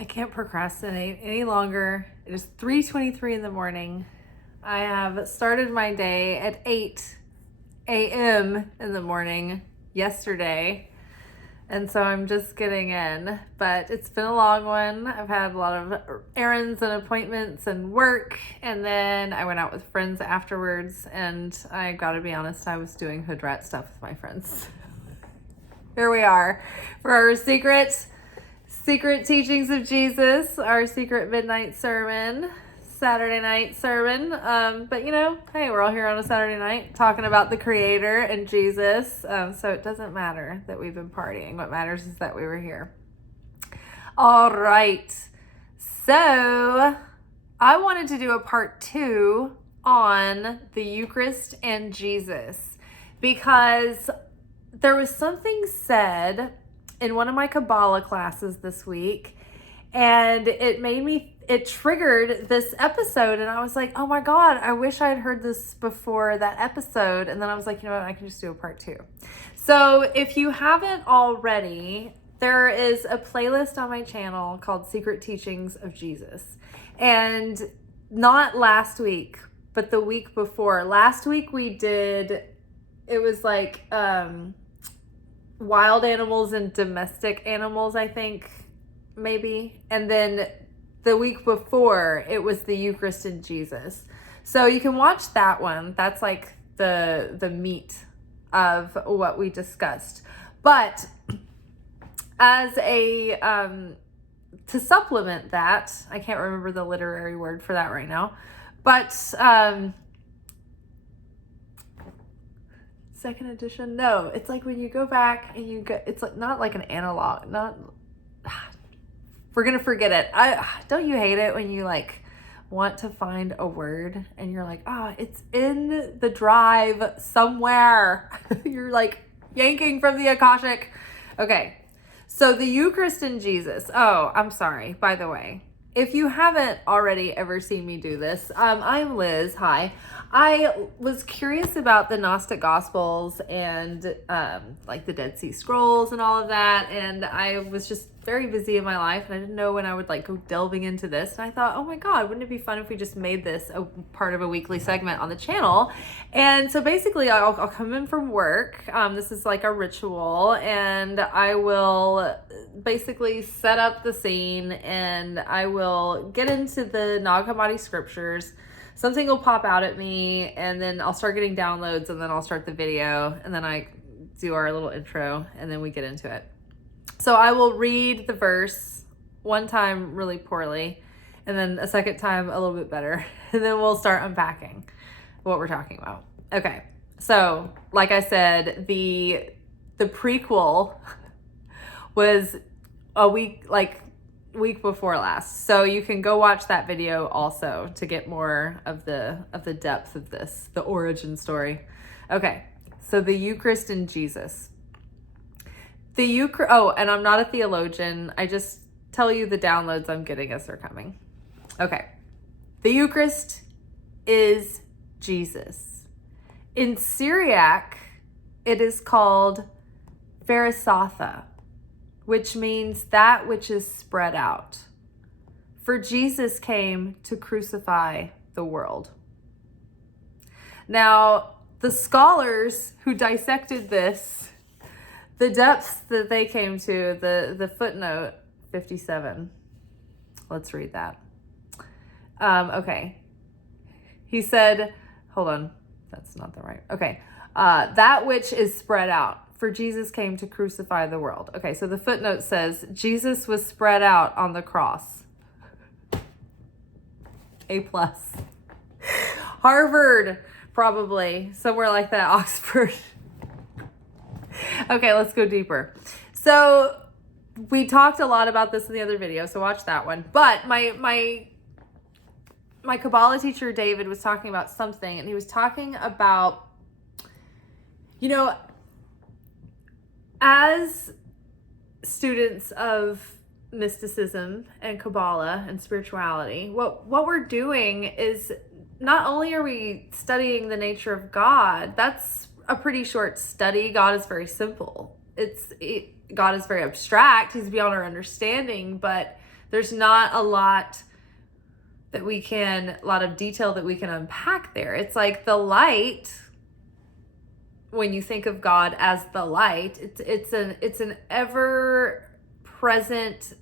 I can't procrastinate any longer. It is 3:23 in the morning. I have started my day at 8 a.m. in the morning yesterday. And so I'm just getting in, but it's been a long one. I've had a lot of errands and appointments and work, and then I went out with friends afterwards, and I gotta be honest, I was doing hood rat stuff with my friends. Here we are for our secret teachings of Jesus, our secret midnight sermon, Saturday night sermon. But hey, we're all here on a Saturday night talking about the Creator and Jesus. So it doesn't matter that we've been partying. What matters is that we were here. All right. So I wanted to do a part 2 on the Eucharist and Jesus because there was something said in one of my Kabbalah classes this week, and it triggered this episode, and I was like, oh my God, I wish I had heard this before that episode. And then I was like, you know what, I can just do a part 2. So if you haven't already, there is a playlist on my channel called Secret Teachings of Jesus. And not last week, but the week before. Last week it was like, wild animals and domestic animals, I think, maybe. And then the week before, it was the Eucharist and Jesus. So you can watch that one. That's like the meat of what we discussed. But as to supplement that, I can't remember the literary word for that right now, but second edition? No, it's like when you go back and it's like not like an analog, we're gonna forget it. Don't you hate it when you like want to find a word and you're like, it's in the drive somewhere. You're like yanking from the Akashic. Okay, so the Eucharist and Jesus. Oh, I'm sorry, by the way. If you haven't already ever seen me do this, I'm Liz. Hi. I was curious about the Gnostic Gospels and like the Dead Sea Scrolls and all of that. And I was just very busy in my life, and I didn't know when I would like go delving into this. And I thought, oh my God, wouldn't it be fun if we just made this a part of a weekly segment on the channel? And so basically I'll come in from work. This is like a ritual, and I will basically set up the scene, and I will get into the Nag Hammadi scriptures. Something will pop out at me, and then I'll start getting downloads, and then I'll start the video, and then I do our little intro, and then we get into it. So I will read the verse one time really poorly, and then a second time a little bit better, and then we'll start unpacking what we're talking about. Okay, so like I said, the prequel was a week before last, so you can go watch that video also to get more of the depth of this, the origin story. Okay, so the Eucharist and Jesus. The Eucharist. Oh, and I'm not a theologian. I just tell you the downloads I'm getting as they're coming. Okay, the Eucharist is Jesus. In Syriac, it is called Pharisatha, which means that which is spread out. For Jesus came to crucify the world. Now, the scholars who dissected this, the depths that they came to, the footnote 57. Let's read that. Okay. He said, hold on, that's not the right. Okay. That which is spread out. For Jesus came to crucify the world. Okay, so the footnote says Jesus was spread out on the cross. A+. Harvard, probably. Somewhere like that, Oxford. Okay, let's go deeper. So we talked a lot about this in the other video, so watch that one. But my Kabbalah teacher, David, was talking about something, and he was talking about, as students of mysticism and Kabbalah and spirituality, what we're doing is not only are we studying the nature of God, that's a pretty short study. God is very simple. God is very abstract. He's beyond our understanding, but There's not a lot a lot of detail that we can unpack there. It's like the light, when you think of God as the light, it's an ever present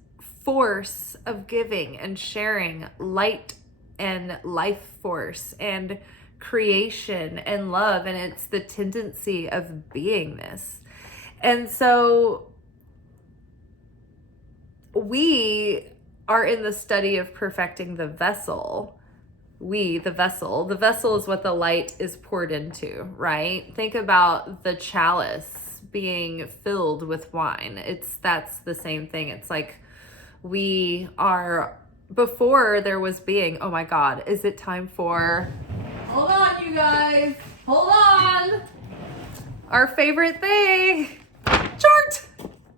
force of giving and sharing, light and life force and creation and love, and it's the tendency of beingness. And so we are in the study of perfecting the vessel. The vessel is what the light is poured into, right? Think about the chalice being filled with wine. That's the same thing. It's like we are, before there was being. Oh my God, is it time for, hold on you guys, hold on. Our favorite thing, chart.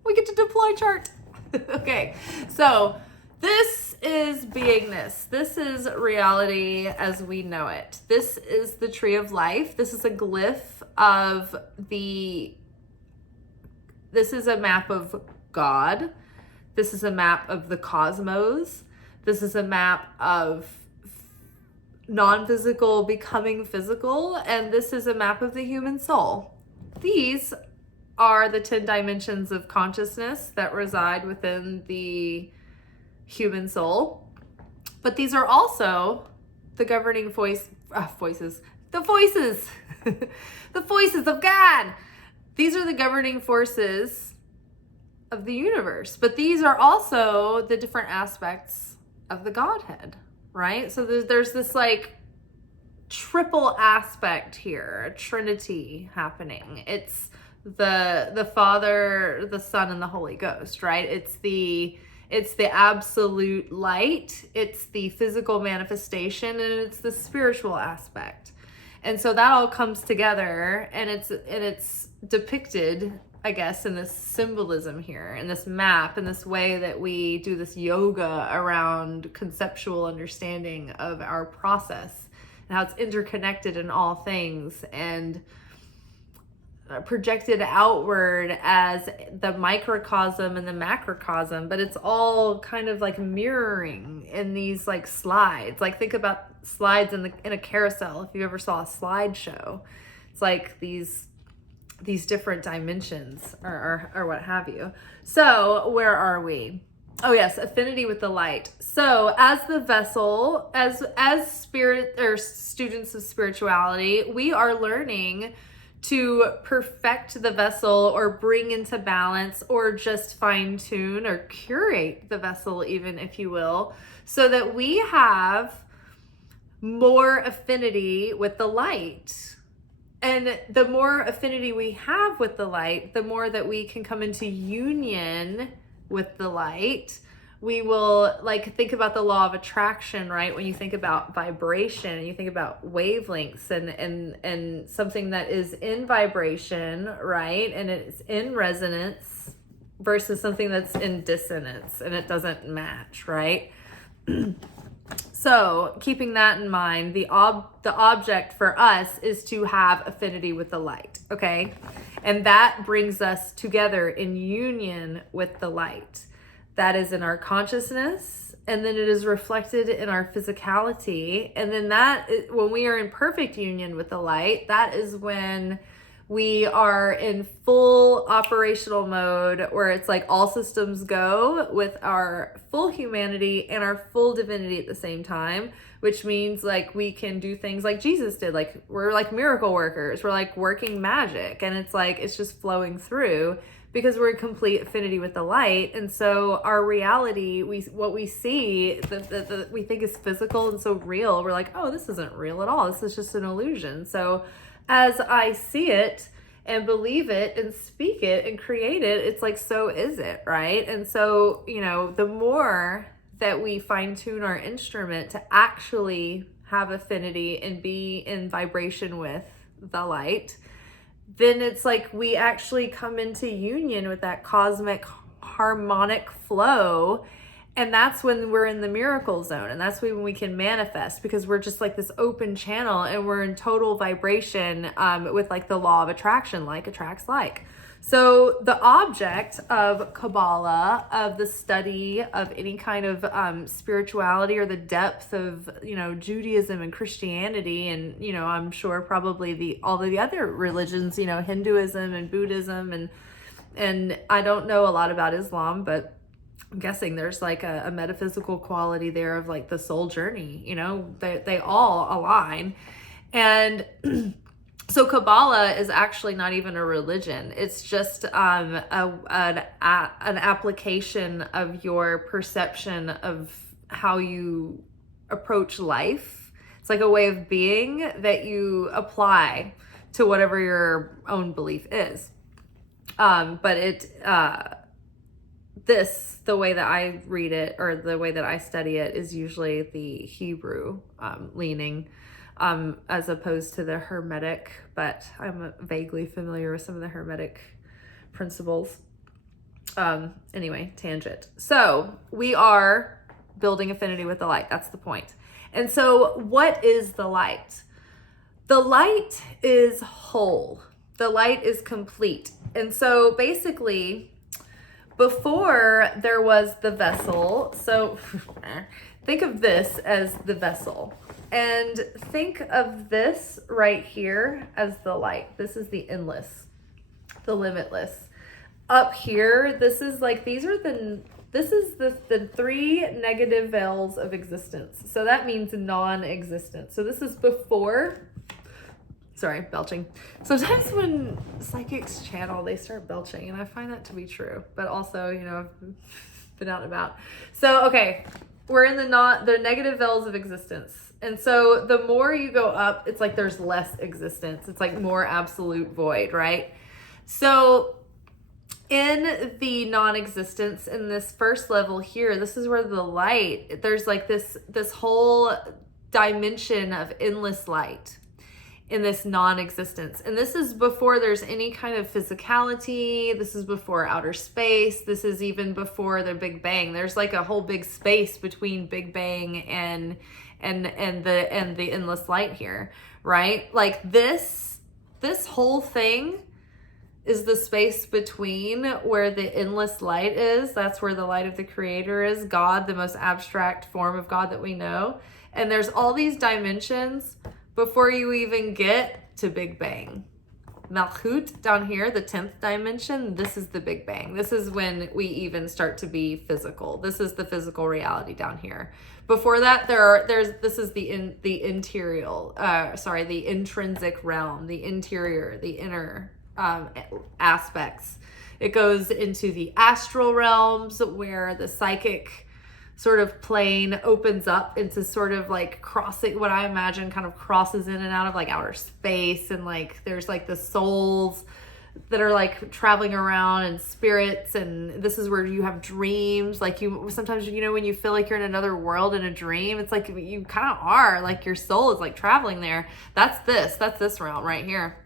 We get to deploy chart. Okay, so this is beingness. This is reality as we know it. This is the tree of life. This is a glyph of this is a map of God. This is a map of the cosmos. This is a map of non-physical becoming physical. And this is a map of the human soul. These are the 10 dimensions of consciousness that reside within the human soul. But these are also the governing voices, the voices of God. These are the governing forces of the universe. But these are also the different aspects of the Godhead, right? So there's this like triple aspect here, a trinity happening. It's the Father, the Son, and the Holy Ghost, right? It's the absolute light, it's the physical manifestation, and it's the spiritual aspect. And so that all comes together, and it's depicted, I guess, in this symbolism here, in this map, in this way that we do this yoga around conceptual understanding of our process and how it's interconnected in all things, and projected outward as the microcosm and the macrocosm, but it's all kind of like mirroring in these like slides. Like think about slides in a carousel. If you ever saw a slideshow, it's like these different dimensions or what have you. So where are we? Oh yes, affinity with the light. So as the vessel, as spirit or students of spirituality, we are learning to perfect the vessel or bring into balance or just fine tune or curate the vessel, even, if you will, so that we have more affinity with the light. And the more affinity we have with the light, the more that we can come into union with the light. We will, like, think about the law of attraction, right? When you think about vibration and you think about wavelengths and something that is in vibration, right? And it's in resonance versus something that's in dissonance and it doesn't match, right? So keeping that in mind, the object for us is to have affinity with the light, okay? And that brings us together in union with the light. That is in our consciousness, and then it is reflected in our physicality. And then when we are in perfect union with the light, that is when we are in full operational mode, where it's like all systems go with our full humanity and our full divinity at the same time, which means like we can do things like Jesus did. Like we're like miracle workers. We're like working magic, and it's like it's just flowing through, because we're in complete affinity with the light. And so our reality, what we see, we think is physical and so real, we're like, oh, this isn't real at all. This is just an illusion. So as I see it and believe it and speak it and create it, it's like, so is it, right? And so, the more that we fine tune our instrument to actually have affinity and be in vibration with the light, then it's like we actually come into union with that cosmic harmonic flow. And that's when we're in the miracle zone. And that's when we can manifest, because we're just like this open channel and we're in total vibration with like the law of attraction, like attracts like. So the object of Kabbalah, of the study of any kind of spirituality, or the depth of, Judaism and Christianity, and, I'm sure probably all of the other religions, Hinduism and Buddhism, and I don't know a lot about Islam, but I'm guessing there's like a metaphysical quality there of like the soul journey, they all align. And so Kabbalah is actually not even a religion. It's just an application of your perception of how you approach life. It's like a way of being that you apply to whatever your own belief is. But the way that I read it, or the way that I study it, is usually the Hebrew leaning, as opposed to the Hermetic, but I'm vaguely familiar with some of the Hermetic principles. Anyway, tangent. So we are building affinity with the light. That's the point. And so what is the light? The light is whole. The light is complete. And so basically, before there was the vessel, so think of this as the vessel. And think of this right here as the light. This is the endless, the limitless. Up here, this is the three negative veils of existence. So that means non-existent. So this is before, sorry, belching. Sometimes when psychics channel, they start belching, and I find that to be true. But also, I've been out and about. So, okay, we're in the negative veils of existence. And so the more you go up, it's like there's less existence. It's like more absolute void, right? So in the non-existence, in this first level here, this is where the light, there's like this whole dimension of endless light in this non-existence. And this is before there's any kind of physicality. This is before outer space. This is even before the Big Bang. There's like a whole big space between Big Bang and the endless light here, right? Like this whole thing is the space between where the endless light is. That's where the light of the Creator is, God, the most abstract form of God that we know. And there's all these dimensions before you even get to Big Bang. Malchut down here, the 10th dimension, this is the Big Bang. This is when we even start to be physical. This is the physical reality down here. Before that, this is the intrinsic realm, the interior, the inner aspects. It goes into the astral realms, where the psychic sort of plane opens up into sort of like crossing, what I imagine kind of crosses in and out of like outer space, and like there's like the souls that are like traveling around, and spirits, and this is where you have dreams. Like sometimes when you feel like you're in another world in a dream, it's like you kind of are, like your soul is like traveling there. That's this realm right here.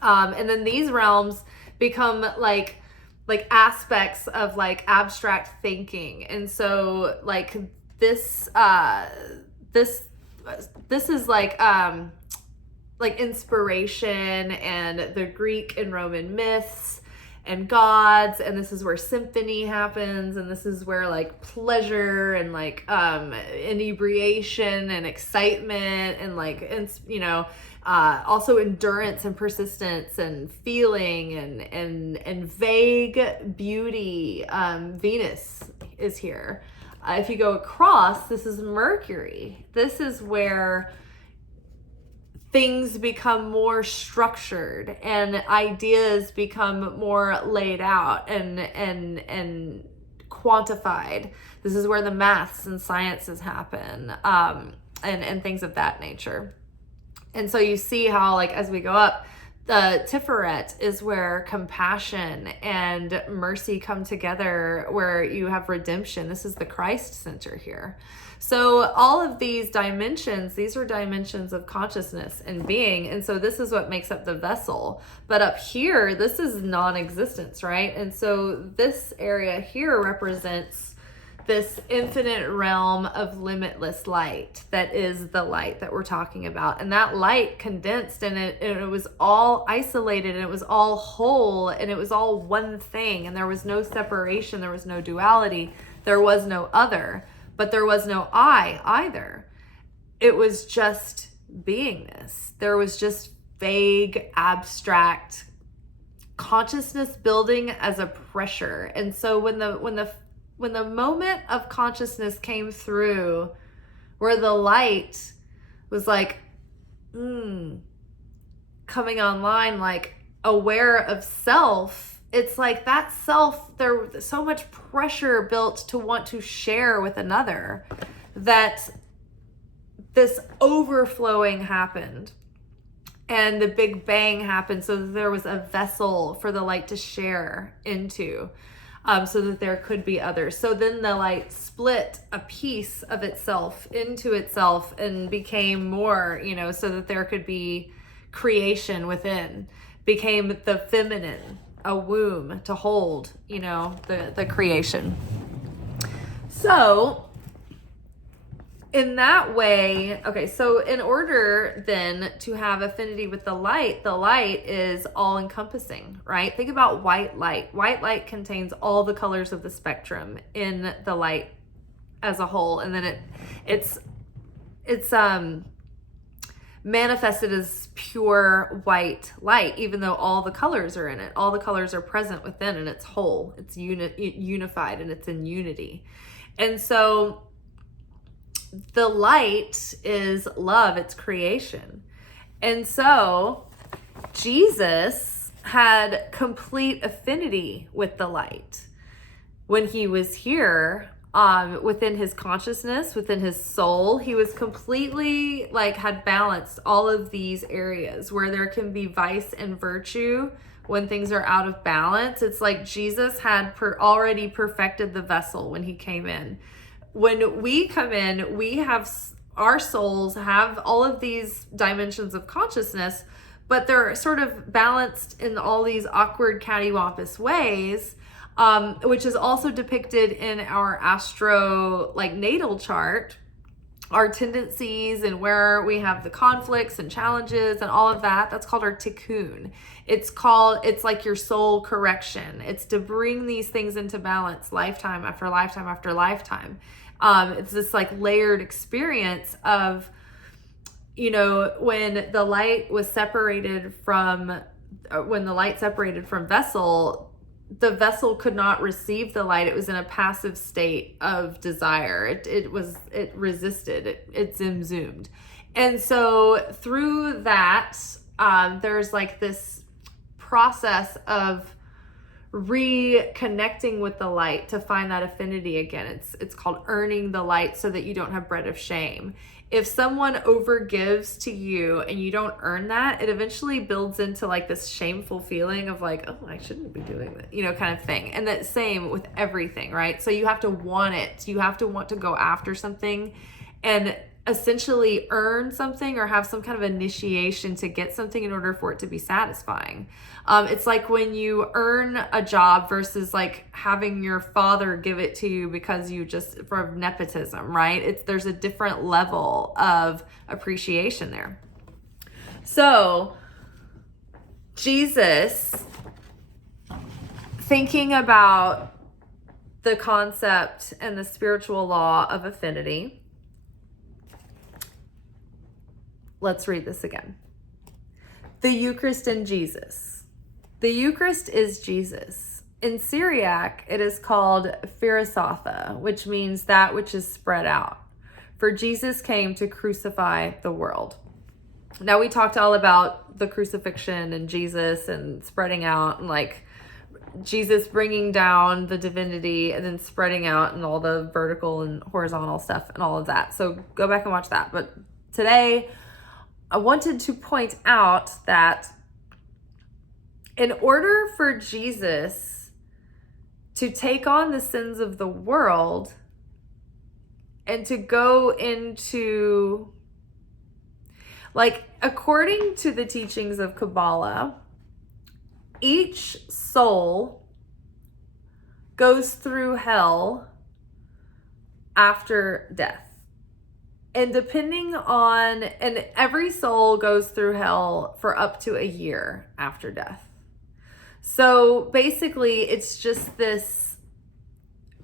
And then these realms become like aspects of like abstract thinking. And so like this is like inspiration and the Greek and Roman myths and gods, and this is where symphony happens, and this is where like pleasure and like inebriation and excitement and like also endurance and persistence and feeling and vague beauty. Venus is here. If you go across, this is Mercury. This is where things become more structured and ideas become more laid out and quantified. This is where the maths and sciences happen, and things of that nature. And so you see how, like, as we go up, the Tiferet is where compassion and mercy come together, where you have redemption. This is the Christ center here. So all of these dimensions, these are dimensions of consciousness and being. And so this is what makes up the vessel. But up here, this is non-existence, right? And so this area here represents this infinite realm of limitless light that is the light that we're talking about. And that light condensed, and it was all isolated, and it was all whole, and it was all one thing, and there was no separation, there was no duality, there was no other, but there was no I either. It was just beingness. There was just vague, abstract consciousness building as a pressure. And so when the moment of consciousness came through, where the light was like coming online, like aware of self, it's like that self, there was so much pressure built to want to share with another, that this overflowing happened. And the Big Bang happened, so that there was a vessel for the light to share into, so that there could be others. So then the light split a piece of itself into itself and became more, so that there could be creation within, became the feminine, a womb to hold, the creation. So in that way, okay, so in order then to have affinity with the light is all encompassing, right? Think about white light. White light contains all the colors of the spectrum in the light as a whole. And then it's manifested as pure white light, even though all the colors are in it. All the colors are present within, and it's whole. It's unified, and it's in unity. And so the light is love, it's creation. And so Jesus had complete affinity with the light when he was here, within his consciousness, within his soul. He was completely had balanced all of these areas where there can be vice and virtue when things are out of balance. It's like Jesus had already perfected the vessel when he came in. When we come in, we have, our souls have all of these dimensions of consciousness, but they're sort of balanced in all these awkward cattywampus ways, which is also depicted in our astro natal chart, our tendencies and where we have the conflicts and challenges and all of that. That's called our tikkun. It's like your soul correction. It's to bring these things into balance lifetime after lifetime after lifetime. It's this layered experience of, when the light separated from vessel, the vessel could not receive the light. It was in a passive state of desire. It resisted, it zoomed. And so through that, there's this process of reconnecting with the light to find that affinity again. It's called earning the light, so that you don't have bread of shame. If someone overgives to you and you don't earn that, it eventually builds into this shameful feeling of oh, I shouldn't be doing that, kind of thing. And that's same with everything, right? So you have to want it. You have to want to go after something and essentially earn something or have some kind of initiation to get something in order for it to be satisfying. It's like when you earn a job versus having your father give it to you because you just, for nepotism, right? There's a different level of appreciation there. So Jesus, thinking about the concept and the spiritual law of affinity, let's read this again. The Eucharist and Jesus. The Eucharist is Jesus. In Syriac, it is called Philisatha, which means that which is spread out. For Jesus came to crucify the world. Now, we talked all about the crucifixion and Jesus and spreading out, and Jesus bringing down the divinity and then spreading out and all the vertical and horizontal stuff and all of that. So go back and watch that. But today, I wanted to point out that in order for Jesus to take on the sins of the world and to go into, according to the teachings of Kabbalah, each soul goes through hell after death. And and every soul goes through hell for up to a year after death. So basically, it's just this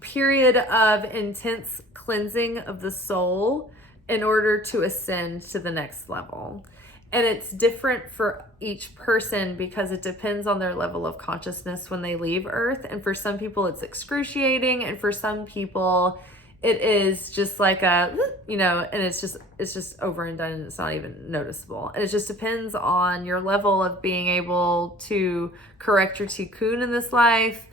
period of intense cleansing of the soul in order to ascend to the next level. And it's different for each person because it depends on their level of consciousness when they leave Earth. And for some people, it's excruciating. And for some people, it is just like and it's just over and done, and it's not even noticeable. And it just depends on your level of being able to correct your tikkun in this life,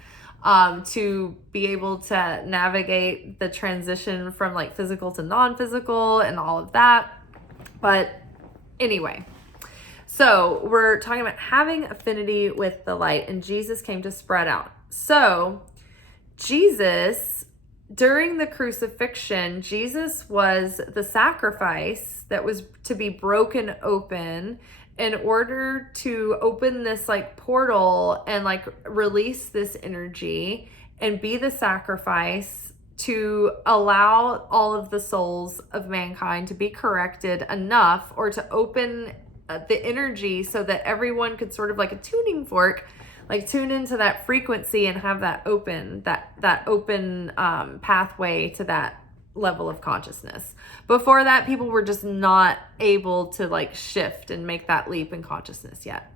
to be able to navigate the transition from like physical to non-physical and all of that. But anyway, so we're talking about having affinity with the light, and Jesus came to spread out. So Jesus, during the crucifixion, Jesus was the sacrifice that was to be broken open in order to open this like portal and like release this energy and be the sacrifice to allow all of the souls of mankind to be corrected enough, or to open the energy so that everyone could sort of like a tuning fork, like tune into that frequency and have that open pathway to that level of consciousness. Before that, people were just not able to like shift and make that leap in consciousness yet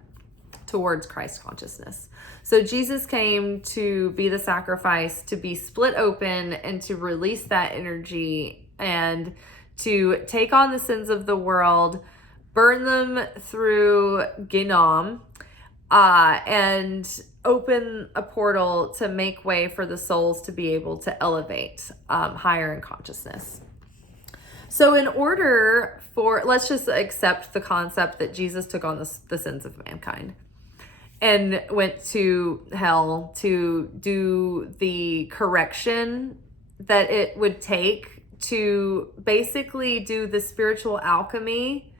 towards Christ consciousness. So Jesus came to be the sacrifice, to be split open and to release that energy and to take on the sins of the world, burn them through Genom, and open a portal to make way for the souls to be able to elevate higher in consciousness. So in order for, let's just accept the concept that Jesus took on the sins of mankind and went to hell to do the correction that it would take to basically do the spiritual alchemy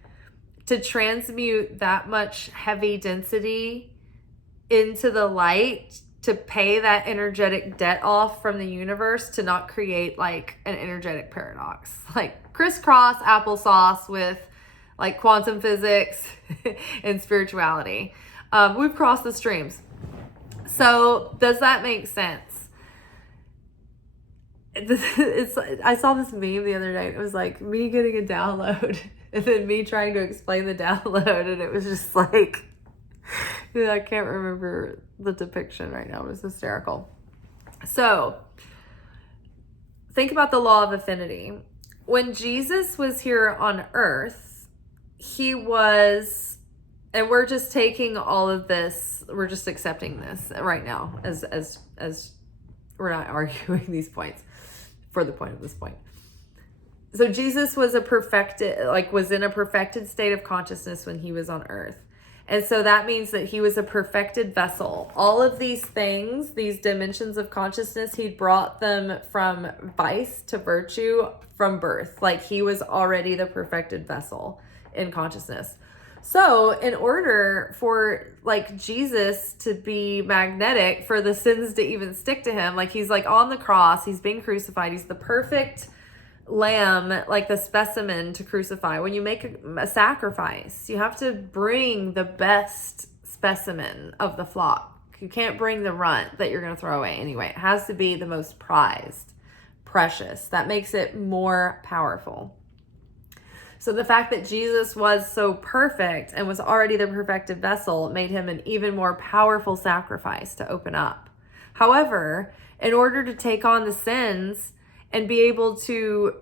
to transmute that much heavy density into the light, to pay that energetic debt off from the universe, to not create like an energetic paradox, like crisscross applesauce with like quantum physics and spirituality. We've crossed the streams. So does that make sense? I saw this meme the other day. It was like me getting a download and then me trying to explain the download, and it was just like, I can't remember the depiction right now. It was hysterical. So think about the law of affinity. When Jesus was here on earth, he was, and we're just taking all of this, we're just accepting this right now as we're not arguing these points for the point of this point. So Jesus was was in a perfected state of consciousness when he was on earth. And so that means that he was a perfected vessel. All of these things, these dimensions of consciousness, he brought them from vice to virtue from birth. Like he was already the perfected vessel in consciousness. So in order for like Jesus to be magnetic, for the sins to even stick to him, like he's like on the cross, he's being crucified, he's the perfect lamb, like the specimen to crucify. When you make a sacrifice, you have to bring the best specimen of the flock. You can't bring the runt that you're going to throw away anyway. It has to be the most prized, precious. That makes it more powerful. So the fact that Jesus was so perfect and was already the perfected vessel made him an even more powerful sacrifice to open up. However, in order to take on the sins and be able to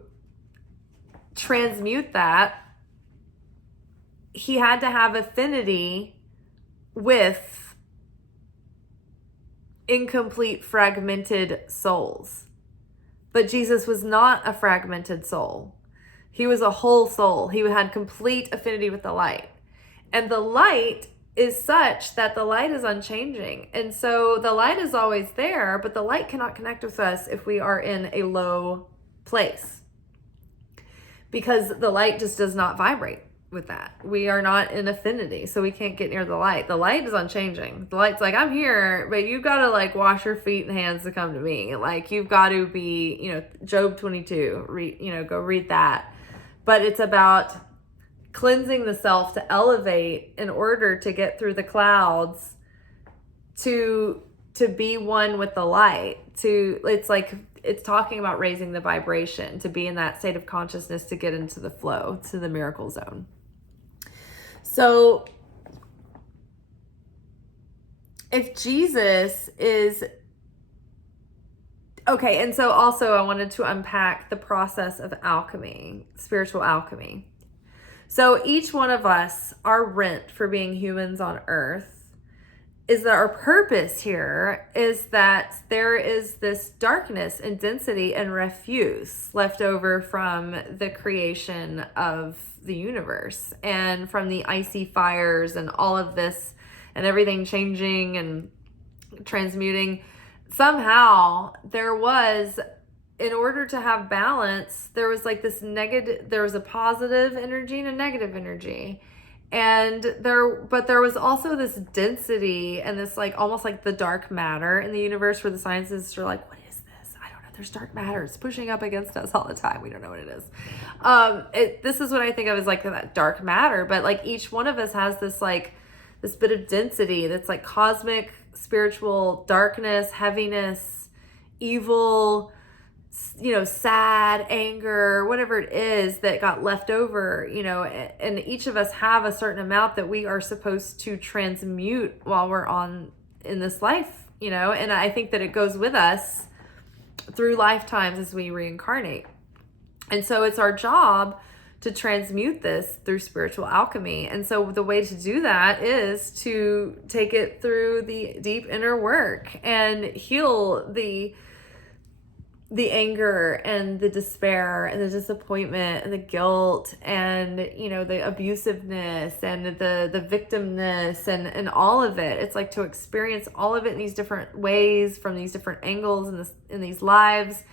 transmute that, he had to have affinity with incomplete, fragmented souls. But Jesus was not a fragmented soul. He was a whole soul. He had complete affinity with the light. And the light is such that the light is unchanging. And so the light is always there, but the light cannot connect with us if we are in a low place, because the light just does not vibrate with that. We are not in affinity, so we can't get near the light. The light is unchanging. The light's like, I'm here, but you've got to like wash your feet and hands to come to me. Like you've got to be, Job 22, go read that. But it's about cleansing the self to elevate in order to get through the clouds, to be one with the light. It's talking about raising the vibration, to be in that state of consciousness, to get into the flow, to the miracle zone. So if Jesus is okay, and so also I wanted to unpack the process of alchemy, spiritual alchemy. So each one of us, our rent for being humans on earth, is that our purpose here is that there is this darkness and density and refuse left over from the creation of the universe and from the icy fires and all of this and everything changing and transmuting. Somehow there was, in order to have balance, there was like this negative, there was a positive energy and a negative energy. But there was also this density and this like almost like the dark matter in the universe, where the scientists are like, what is this? I don't know. There's dark matter. It's pushing up against us all the time. We don't know what it is. This is what I think of as like that dark matter. But like each one of us has this bit of density that's like cosmic, spiritual darkness, heaviness, evil, sad, anger, whatever it is that got left over, and each of us have a certain amount that we are supposed to transmute while we're in this life, and I think that it goes with us through lifetimes as we reincarnate. And so it's our job to transmute this through spiritual alchemy. And so the way to do that is to take it through the deep inner work and heal the anger and the despair and the disappointment and the guilt and, the abusiveness and the victimness and all of it. It's like to experience all of it in these different ways, from these different angles in these lives,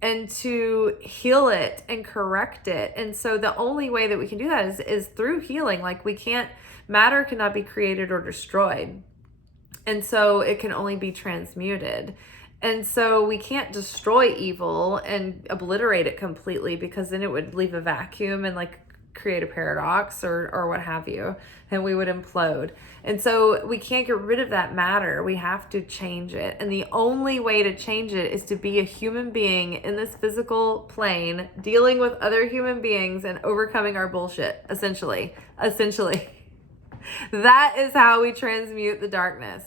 and to heal it and correct it. And so the only way that we can do that is through healing. Like matter cannot be created or destroyed. And so it can only be transmuted. And so we can't destroy evil and obliterate it completely, because then it would leave a vacuum and like create a paradox or what have you, and we would implode. And so we can't get rid of that matter. We have to change it. And the only way to change it is to be a human being in this physical plane, dealing with other human beings and overcoming our bullshit, essentially. That is how we transmute the darkness.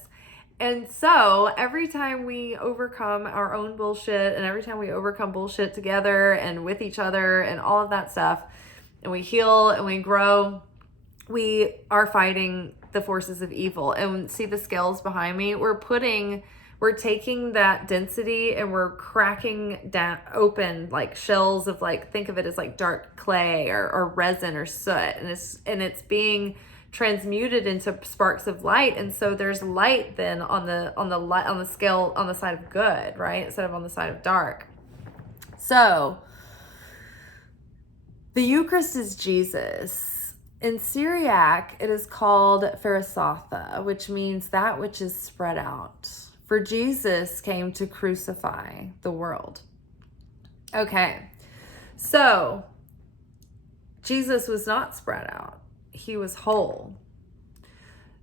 And so every time we overcome our own bullshit, and every time we overcome bullshit together and with each other and all of that stuff, and we heal and we grow, we are fighting the forces of evil. And see the scales behind me? We're taking that density and we're cracking down open like shells of think of it as like dark clay or resin or soot. And it's being transmuted into sparks of light. And so there's light then on the scale on the side of good, right? Instead of on the side of dark. So the Eucharist is Jesus. In Syriac, it is called Pharisatha, which means that which is spread out. For Jesus came to crucify the world. Okay, so Jesus was not spread out. He was whole.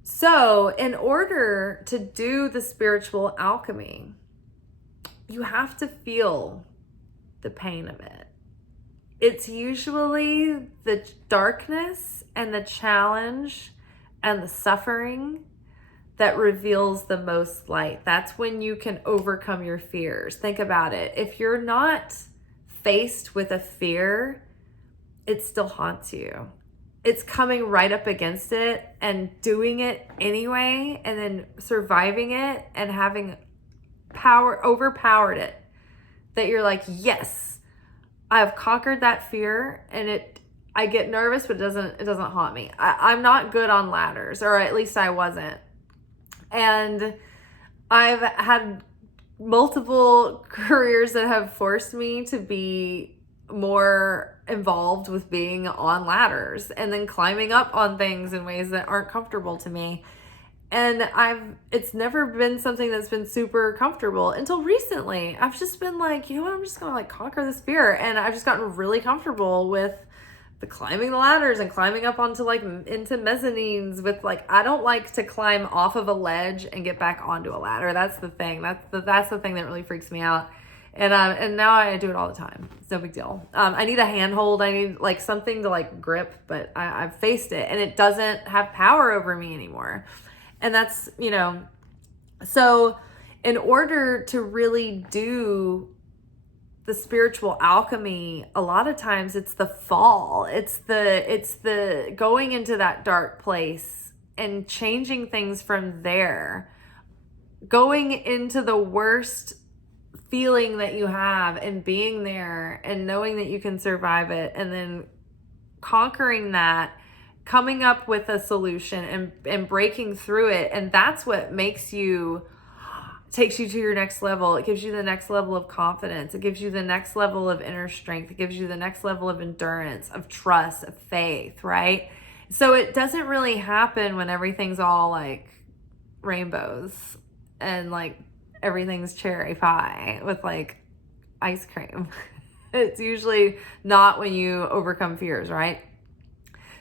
So in order to do the spiritual alchemy, you have to feel the pain of it. It's usually the darkness and the challenge and the suffering that reveals the most light. That's when you can overcome your fears. Think about it. If you're not faced with a fear, it still haunts you. It's coming right up against it and doing it anyway, and then surviving it and having overpowered it. That you're like, yes, I have conquered that fear, and I get nervous, but it doesn't haunt me. I'm not good on ladders, or at least I wasn't. And I've had multiple careers that have forced me to be more involved with being on ladders and then climbing up on things in ways that aren't comfortable to me. And it's never been something that's been super comfortable until recently. I've just been like, you know what, I'm just gonna like conquer this fear. And I've just gotten really comfortable with the climbing the ladders and climbing up onto like into mezzanines with like, I don't like to climb off of a ledge and get back onto a ladder. That's the thing. That's the thing that really freaks me out. And now I do it all the time. It's no big deal. I need a handhold. I need like something to like grip, but I've faced it and it doesn't have power over me anymore. And that's, so in order to really do the spiritual alchemy, a lot of times it's the fall. It's the going into that dark place and changing things from there. Going into the worst feeling that you have and being there and knowing that you can survive it and then conquering that, coming up with a solution and breaking through it. And that's what takes you to your next level. It gives you the next level of confidence. It gives you the next level of inner strength. It gives you the next level of endurance, of trust, of faith, right? So it doesn't really happen when everything's all like rainbows and like everything's cherry pie with like ice cream. It's usually not when you overcome fears, right?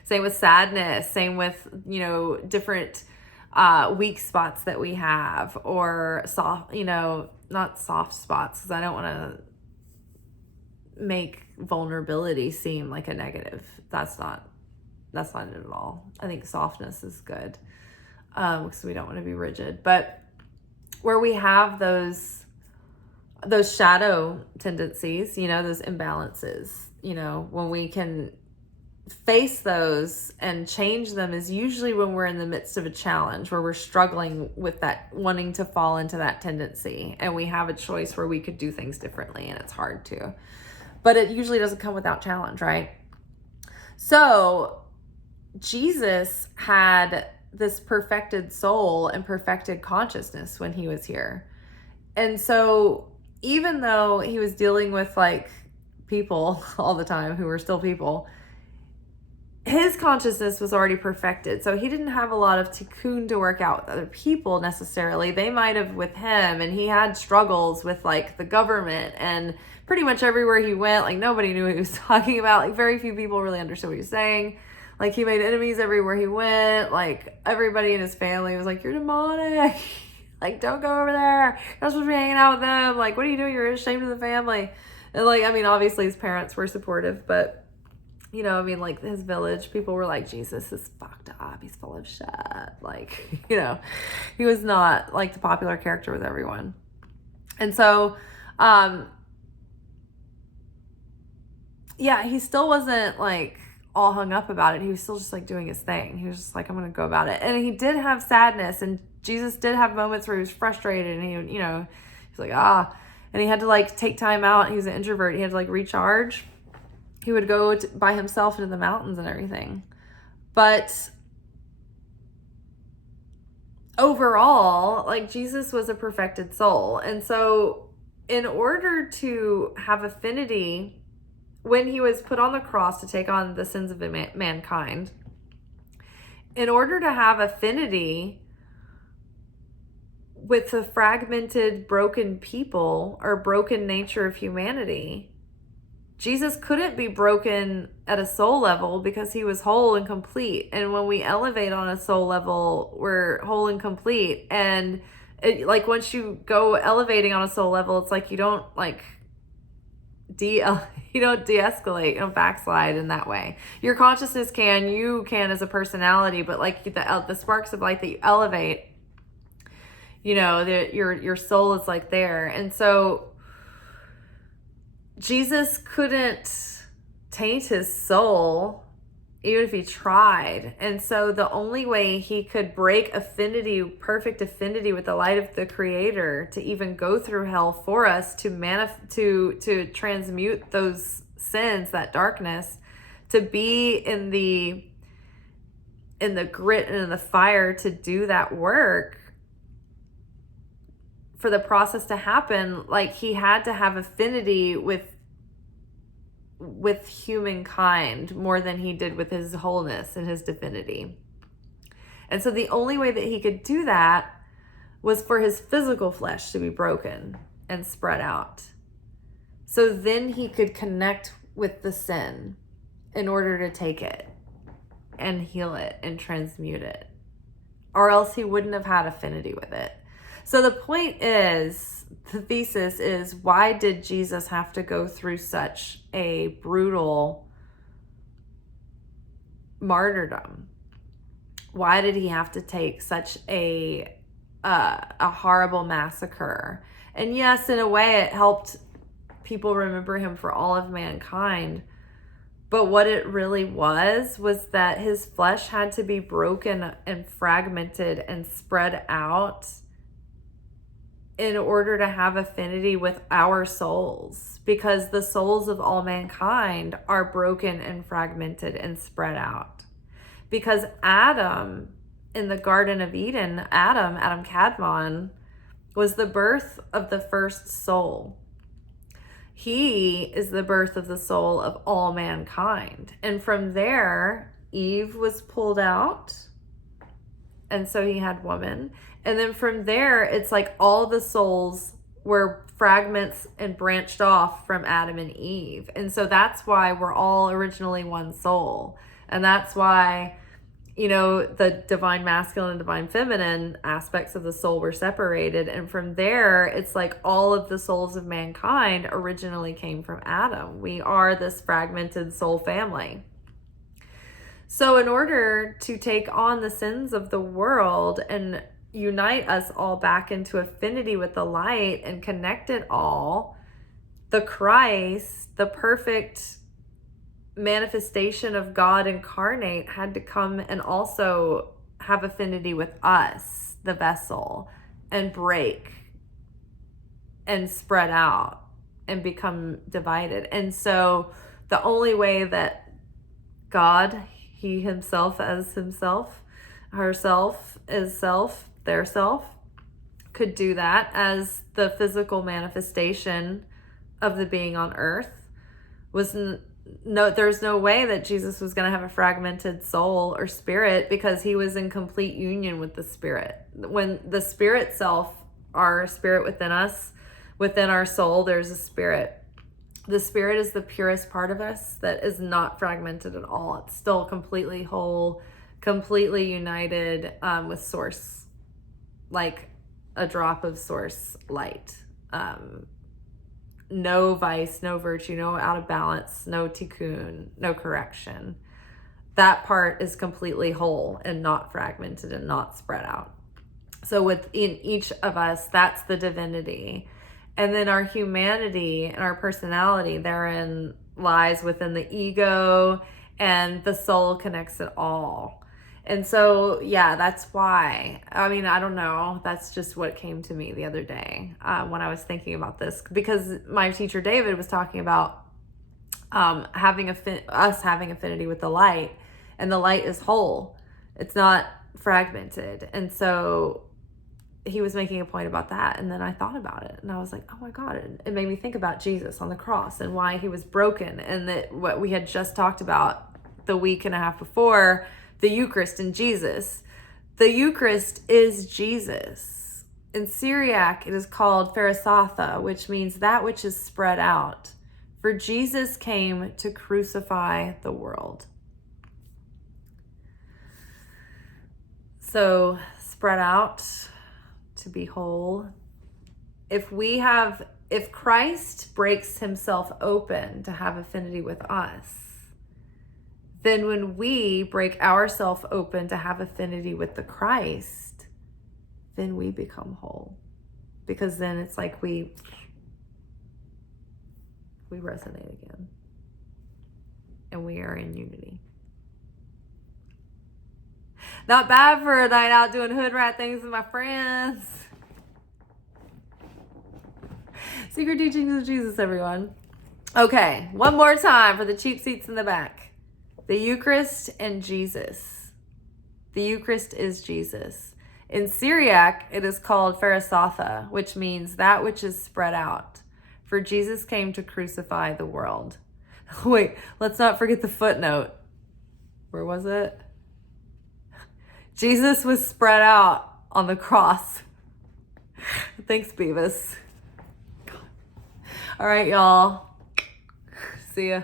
Same with sadness, same with, different weak spots that we have, or soft, not soft spots, because I don't want to make vulnerability seem like a negative. That's not it at all. I think softness is good, because we don't want to be rigid. But where we have those shadow tendencies, those imbalances, when we can face those and change them is usually when we're in the midst of a challenge where we're struggling with that, wanting to fall into that tendency, and we have a choice where we could do things differently, and it's hard to, but it usually doesn't come without challenge, right? So Jesus had this perfected soul and perfected consciousness when he was here. And so even though he was dealing with like people all the time who were still people, his consciousness was already perfected. So he didn't have a lot of tikkun to work out with other people necessarily. They might have with him, and he had struggles with like the government, and pretty much everywhere he went, like nobody knew what he was talking about. Like very few people really understood what he was saying. Like he made enemies everywhere he went. Like everybody in his family was like, you're demonic. Like, don't go over there. You're not supposed to be hanging out with them. Like, what are you doing? You're ashamed of the family. And like, I mean, obviously his parents were supportive, but like his village, people were like, Jesus is fucked up. He's full of shit. Like, he was not like the popular character with everyone. And so, he still wasn't like all hung up about it. He was still just like doing his thing. He was just like, I'm going to go about it. And he did have sadness, and Jesus did have moments where he was frustrated, and he, he's like, and he had to like take time out. He was an introvert. He had to like recharge. He would go by himself into the mountains and everything. But overall, like Jesus was a perfected soul. And so in order to have affinity, when he was put on the cross to take on the sins of mankind, in order to have affinity with the fragmented, broken people or broken nature of humanity, Jesus couldn't be broken at a soul level because he was whole and complete. And when we elevate on a soul level, we're whole and complete. And like once you go elevating on a soul level, it's like you don't like you don't de-escalate, you don't backslide in that way. Your consciousness you can as a personality, but like the sparks of light that you elevate, your soul is like there. And so Jesus couldn't taint his soul even if he tried. And so the only way he could break perfect affinity with the light of the Creator, to even go through hell for us, to transmute those sins, that darkness, to be in the grit and in the fire to do that work, for the process to happen, like he had to have affinity with with humankind more than he did with his wholeness and his divinity. And so the only way that he could do that was for his physical flesh to be broken and spread out. So then he could connect with the sin in order to take it and heal it and transmute it. Or else he wouldn't have had affinity with it. So the point is, the thesis is, why did Jesus have to go through such a brutal martyrdom? Why did he have to take such a horrible massacre? And yes, in a way, it helped people remember him for all of mankind. But what it really was that his flesh had to be broken and fragmented and spread out in order to have affinity with our souls, because the souls of all mankind are broken and fragmented and spread out. Because Adam, in the Garden of Eden, Adam Kadmon, was the birth of the first soul. He is the birth of the soul of all mankind. And from there, Eve was pulled out. And so he had woman. And then from there, it's like all the souls were fragments and branched off from Adam and Eve. And so that's why we're all originally one soul. And that's why, the divine masculine and divine feminine aspects of the soul were separated. And from there, it's like all of the souls of mankind originally came from Adam. We are this fragmented soul family. So in order to take on the sins of the world and unite us all back into affinity with the light and connect it all, the Christ, the perfect manifestation of God incarnate, had to come and also have affinity with us, the vessel, and break and spread out and become divided. And so the only way that God, he himself as himself, herself as self, their self, could do that as the physical manifestation of the being on earth was there's no way that Jesus was going to have a fragmented soul or spirit, because he was in complete union with the spirit. When the spirit self, our spirit within us, within our soul, there's a spirit. The spirit is the purest part of us that is not fragmented at all. It's still completely whole, completely united with source, like a drop of source light. No vice, no virtue, no out of balance, no tikkun, no correction. That part is completely whole and not fragmented and not spread out. So within each of us, that's the divinity. And then our humanity and our personality therein lies within the ego, and the soul connects it all. And so, yeah, that's why. I mean, I don't know. That's just what came to me the other day when I was thinking about this. Because my teacher, David, was talking about having affinity with the light. And the light is whole. It's not fragmented. And so he was making a point about that. And then I thought about it. And I was like, oh my God. It made me think about Jesus on the cross and why he was broken. And that what we had just talked about the week and a half before, the Eucharist and Jesus. The Eucharist is Jesus. In Syriac, it is called Pharisatha, which means that which is spread out. For Jesus came to crucify the world. So, spread out, to be whole. If Christ breaks himself open to have affinity with us, then when we break ourselves open to have affinity with the Christ, then we become whole. Because then it's like we resonate again. And we are in unity. Not bad for a night out doing hood rat things with my friends. Secret teachings of Jesus, everyone. Okay, one more time for the cheap seats in the back. The Eucharist and Jesus. The Eucharist is Jesus. In Syriac, it is called Pharisatha, which means that which is spread out. For Jesus came to crucify the world. Wait, let's not forget the footnote. Where was it? Jesus was spread out on the cross. Thanks, Beavis. All right, y'all. See ya.